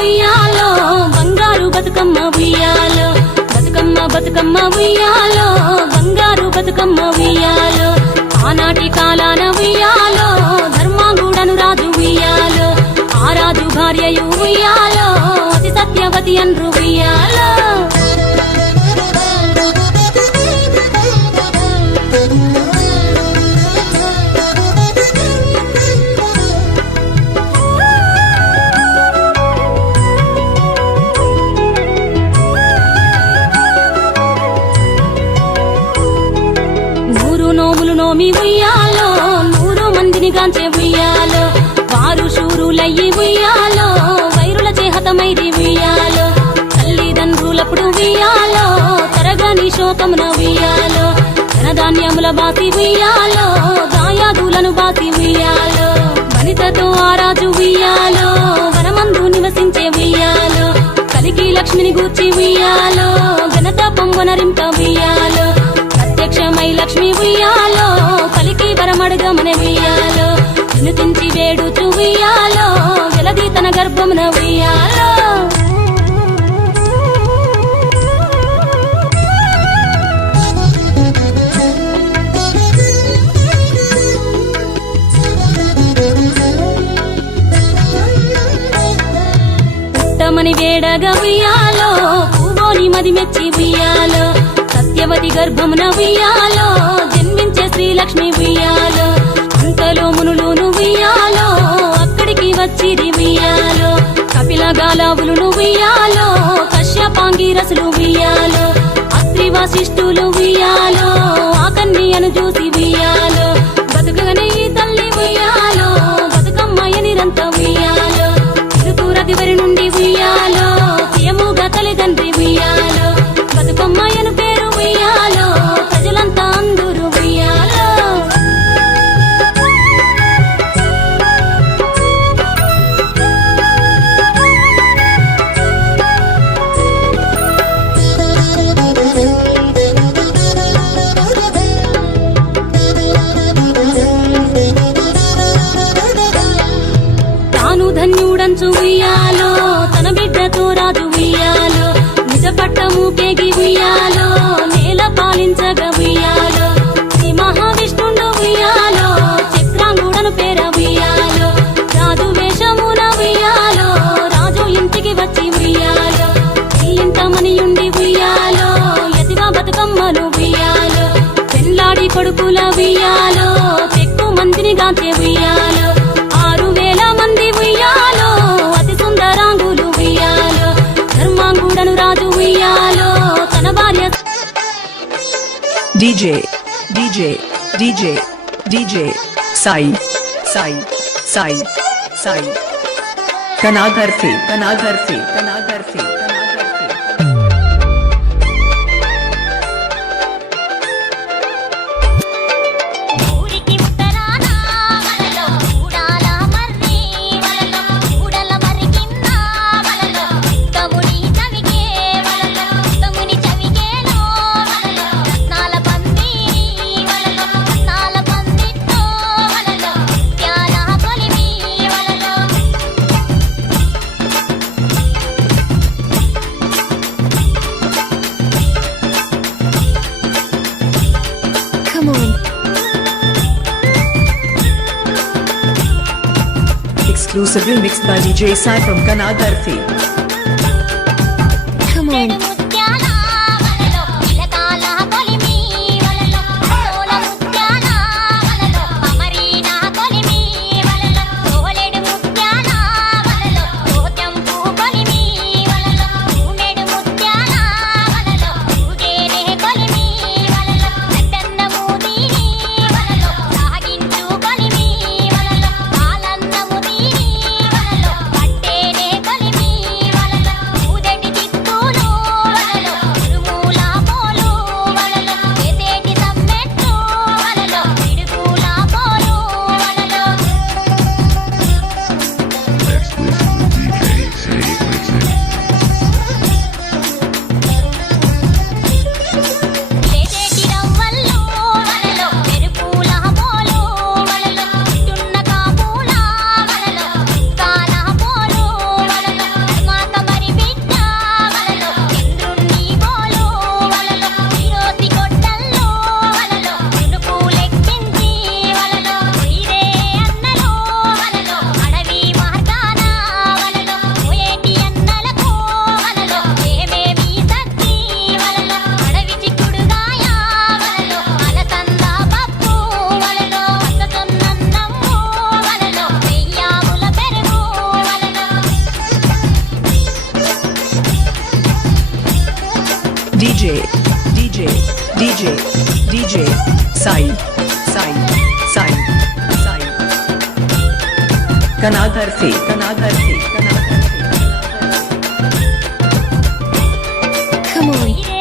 ఉయ్యాలో బంగారు బతుకమ్మ ఉయ్యాలో బతుకమ్మ బతుకమ్మ ఉయ్యాలో బంగారు బతుకమ్మ ఉయ్యాలో ఆనాటి కాలాన ఉయ్యాలో ధర్మాంగుడను రాజు ఉయ్యాలో ఆ రాజు భార్యయు ఉయ్యాలో అతి సత్యవతి అన్రు ఉయ్యాలో నోమి ఉయ్యాలో 100 మందిని గాంచే ఉయ్యాలో వారు శూరులయ్యి ఉయ్యాలో వైరుల చేహతమైరి ఉయ్యాలో తల్లిదండ్రులప్పుడు ఉయ్యాలో తరగని శోకమున ఉయ్యాలో ధనధాన్యముల బాసి ఉయ్యాలో దాయాదులను బాసి ఉయ్యాలో వనితతో ఆరాజు ఉయ్యాలో వనమందు నివసించే ఉయ్యాలో కలికి లక్ష్మిని గూర్చి ఉయ్యాలో ఘనత పొంగొనరింప ఉయ్యాలో ప్రత్యక్షమై లక్ష్మి ఉయ్యాలో కలికి వరమడుగమనే ఉయ్యాలో వినుతించి వేడుచు ఉయ్యాలో వెలది తన గర్భమున ఉయ్యాలో పుట్టమని వేడగా ఉయ్యాలో పూవోని మది మెచ్చి ఉయ్యాలో సత్యవతి గర్భమున ఉయ్యాలో జన్మించే శ్రీలక్ష్మి ఉయ్యాలో అంతలో మునులును ఉయ్యాలో అక్కడికి వచ్చిరి ఉయ్యాలో కపిల గాలావులు ఉయ్యాలో కశ్యపాంగిరసులు ఉయ్యాలో అత్రి వశిష్ఠులు ఉయ్యాలో ఆ కన్యను చూసి ఉయ్యాలో బతుకగనే ఈ తల్లి ఉయ్యాలో బతుకమ్మయ్య నిరంత ఉయ్యాలో ఋతురదివరి నుండి ఉయ్యాలో ప్రియముగా తల్లిదండ్రి ఉయ్యాలో బతుకమ్మయ్యను పేరు ఉయ్యాలో ప్రజలంతా అందరూ ఉయ్యాలో తాను ధన్యుడంచు ఉయ్యాలో తన బిడ్డతో రాజు ఉయ్యాలో నిజ పట్టము కేగి ఉయ్యాలో నేల పాలించగా ఉయ్యాలో శ్రీ మహావిష్ణుండు ఉయ్యాలో చక్రాంగుడను పేర ఉయ్యాలో రాజు వేషమున ఉయ్యాలో రాజు ఇంటికి వచ్చి ఉయ్యాలో ఈ ఇంతమని ఉండి ఉయ్యాలో యతిగా బతుకమ్మను ఉయ్యాలో పెళ్ళాడి కొడుకుల ఉయ్యాలో ఎక్కువ మందిని గాంచే ఉయ్యాలో 6000 మంది ఉయ్యాలో అతి సుందరాంగులు ఉయ్యాలో ధర్మాంగుడను రాజు ఉయ్యాలో తన భార్య DJ DJ DJ DJ Sai Sai Sai Sai Kanagarfe Kanagarfe Kanagarfe Exclusively mixed by DJ Sai from Kanagarfe. Come on. DJ, DJ, DJ, Sai, Sai, Sai, Sai. Kanadhar se, Kanadhar se, Kanadhar se. खमोई